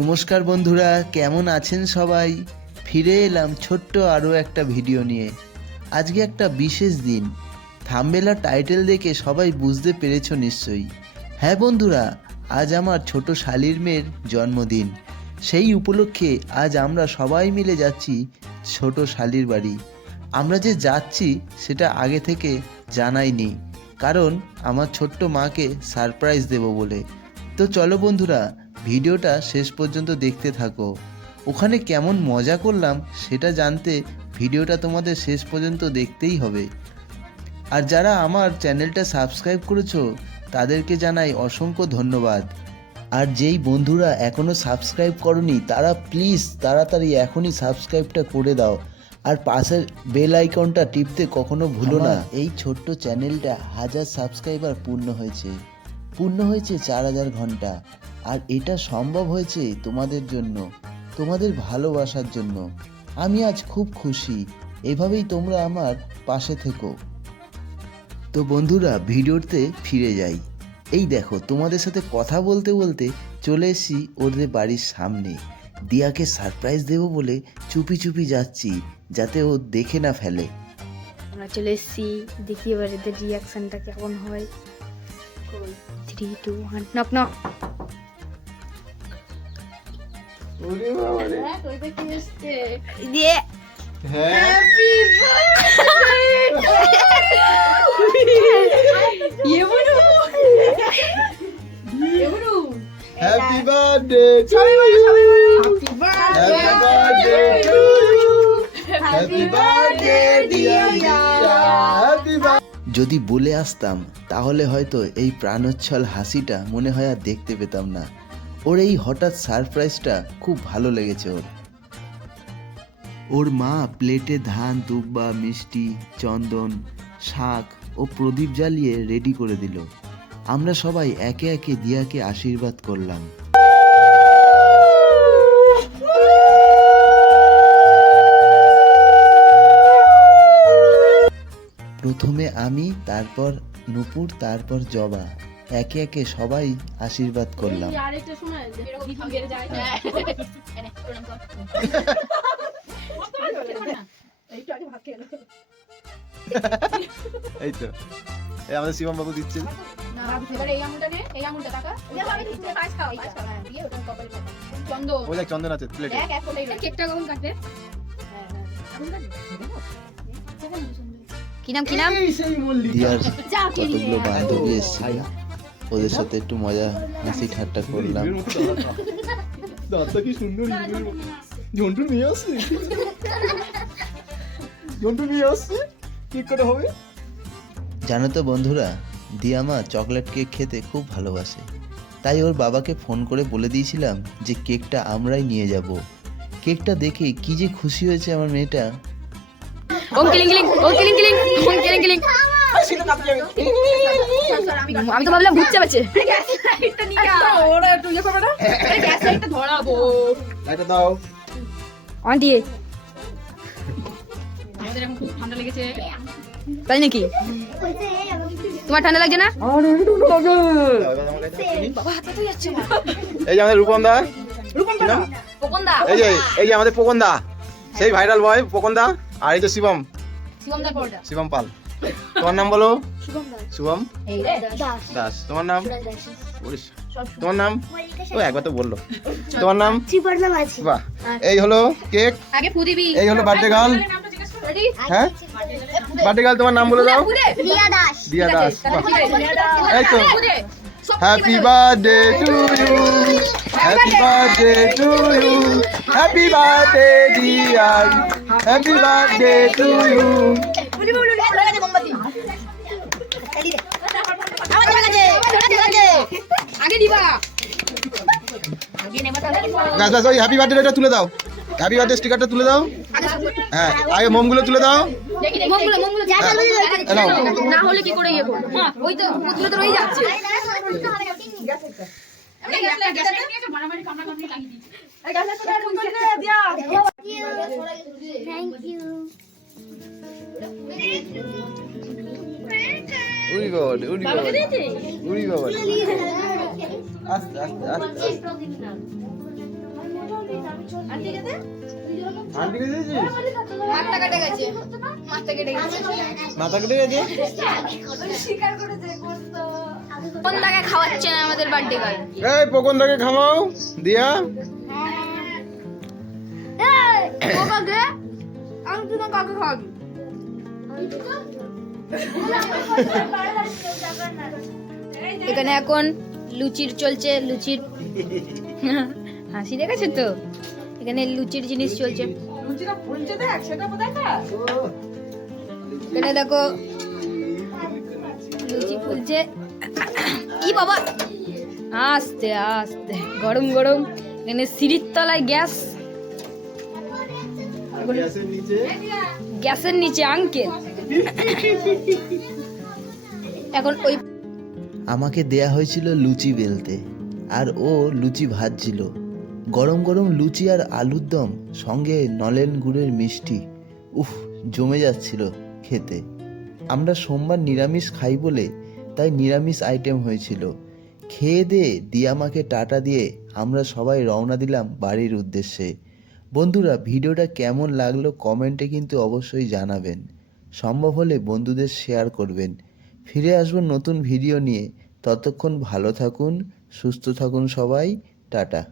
নমস্কার বন্ধুরা, কেমন আছেন সবাই? ফিরে এলাম ছোট্ট আরও একটা ভিডিও নিয়ে। আজকে একটা বিশেষ দিন। থাম্বেলা টাইটেল দেখে সবাই বুঝতে পেরেছ নিশ্চয়ই। হ্যাঁ বন্ধুরা, আজ আমার ছোট শালির মেয়ের জন্মদিন। সেই উপলক্ষে আজ আমরা সবাই মিলে যাচ্ছি ছোট শালির বাড়ি। আমরা যে যাচ্ছি সেটা আগে থেকে জানাইনি কারণ আমার ছোট্ট মাকে সারপ্রাইজ দেব বলে। তো চলো বন্ধুরা ভিডিওটা শেষ পর্যন্ত দেখতে থাকো। ওখানে কেমন মজা করলাম সেটা জানতে ভিডিওটা তোমাদের শেষ পর্যন্ত দেখতেই হবে। আর যারা আমার চ্যানেলটা সাবস্ক্রাইব করেছ তাদেরকে জানাই অসংখ্য ধন্যবাদ। আর যেই বন্ধুরা এখনও সাবস্ক্রাইব করনি তারা প্লিজ তাড়াতাড়ি এখনই সাবস্ক্রাইবটা করে দাও। আর পাশের বেল আইকনটা টিপতে কখনো ভুলো না। এই ছোট্ট চ্যানেলটা হাজার সাবস্ক্রাইবার পূর্ণ হয়েছে। পূর্ণ হয়েছে চার হাজার ঘণ্টা। আর এটা সম্ভব হয়েছে তোমাদের জন্য, তোমাদের ভালোবাসার জন্য। আমি আজ খুব খুশি, এভাবেই তোমরা আমার পাশে থেকো। তো বন্ধুরা, ভিডিওতে ফিরে যাই। এই দেখো, তোমাদের সাথে কথা বলতে বলতে চলে এসেছি ওদের বাড়ির সামনে। দিয়াকে সারপ্রাইজ দেবো বলে চুপি চুপি যাচ্ছি, যাতে ও দেখে না ফেলে। আমরা চলে এসেছি, দেখি এবার এদের রিয়াকশনটা কেমন হয়। Three two one knock knock দিয়ে ইয়ে বলো happy birthday to happy birthday to happy birthday dear happy যদি বলে আসতাম তাহলে হয়তো এই প্রাণোচ্ছল হাসিটা মনে হয় আর দেখতে পেতাম না। ওর এই হঠাৎ সারপ্রাইজটা খুব ভালো লেগেছে ওর। ওর মা প্লেটে ধান, দুব্বা, মিষ্টি, চন্দন, শাক ও প্রদীপ জ্বালিয়ে রেডি করে দিল। আমরা সবাই একে একে দিয়াকে আশীর্বাদ করলাম। প্রথমে আমি, তারপর নুপুর, তারপর জবা। একে একে সবাই আশীর্বাদ করলাম। এই তো। এই আমাদের শিবম বাবু দিচ্ছে চন্দন আছে প্লেটে কি নাম কি নাম? দিয়ার কতগুলো বান্ধবী এসেছিল ওদের সাথে একটু মজা হাসি ঠাট্টা করলাম। দাঁতটা কি সুন্দর নিয়ে আসছে নিয়ে আসছে ঠিক করে হবে জানো তো বন্ধুরা দিয়ামা চকলেট কেক খেতে খুব ভালোবাসে। তাই ওর বাবাকে ফোন করে বলে দিয়েছিলাম যে কেকটা আমরাই নিয়ে যাব। কেকটা দেখে কি যে খুশি হয়েছে আমার মেয়েটা। ওম কিলিং কিলিং, ওম কিলিং কিলিং, ওম কিলিং কিলিং। আমি তো ভাবলাম ভূত চাপেছে এটা দাও আন্টি তাই নাকি? তোমার ঠান্ডা লাগছে না? এই যে আমাদের রূপম দা কোন দা এই যে এই যে আমাদের পোকন দা সেই ভাইরাল বয় পোকন দা আর এই তো শিবম। শিবম পাল। তোমার নাম বলো? শুভম দাস। তোমার নাম? তোমার নাম? ও একবার তো বলল। তোমার নাম? বাহ। এই হলো কেক। এই হলো বার্থডে গার্ল। হ্যাঁ? বার্থডে গার্ল তোমার নাম বলে দাও। দিয়া দাস। বাহ। এই তো। Happy birthday to you happy birthday to you happy birthday dear happy birthday to you গাছ গাছ ওই হ্যাপি বার্থডেটা তুলে দাও হ্যাপি বার্থডে স্টিকারটা তুলে দাও হ্যাঁ আগে মোমগুলো তুলে দাও না হলে কি করে ইয়ে করব ওই তো ভূতগুলো তো রয়ে যাচ্ছে উড়ি বাবা উড়ি বাবা। উড়ি বাবা। আস্তে আস্তে আস্তে। মাথা কেটে গেছে। মাথা কেটে গেছে। মাথা কেটে গেছে? কোন দাগে খাওয়াচ্ছে না আমাদের বার্থডে গার্ল এই পকন দাকে খামাও দিয়া আমি তুই কাকে খাওয়াবি। এখানে এখন লুচির চলছে লুচির হাসি দেখেছ তো? এখানে লুচির জিনিস চলছে। এখানে দেখো লুচি ফুলছে। কি বাবা আস্তে আস্তে গরম গরম। এখানে সিঁড়ির তলায় গ্যাস। গ্যাসের নিচে? গ্যাসের আঙ্কেল এখন ওই আমাকে দেয়া হয়েছিল লুচি বেলতে আর ও লুচি ভাজছিল। গরম গরম লুচি আর আলুর দম সঙ্গে নলেন গুড়ের মিষ্টি। উফ জমে যাচ্ছিল খেতে। আমরা সোমবার নিরামিষ খাই বলে তাই নিরামিষ আইটেম হয়েছিল। খেয়ে দিয়ে দিয়ামাকে টাটা দিয়ে আমরা সবাই রওনা দিলাম বাড়ির উদ্দেশ্যে। বন্ধুরা, ভিডিওটা কেমন লাগল কমেন্টে কিন্তু অবশ্যই জানাবেন। সম্ভব হলে বন্ধুদের শেয়ার করবেন। ফিরে আসব নতুন ভিডিও নিয়ে। ততক্ষণ ভালো থাকুন, সুস্থ থাকুন সবাই। টাটা।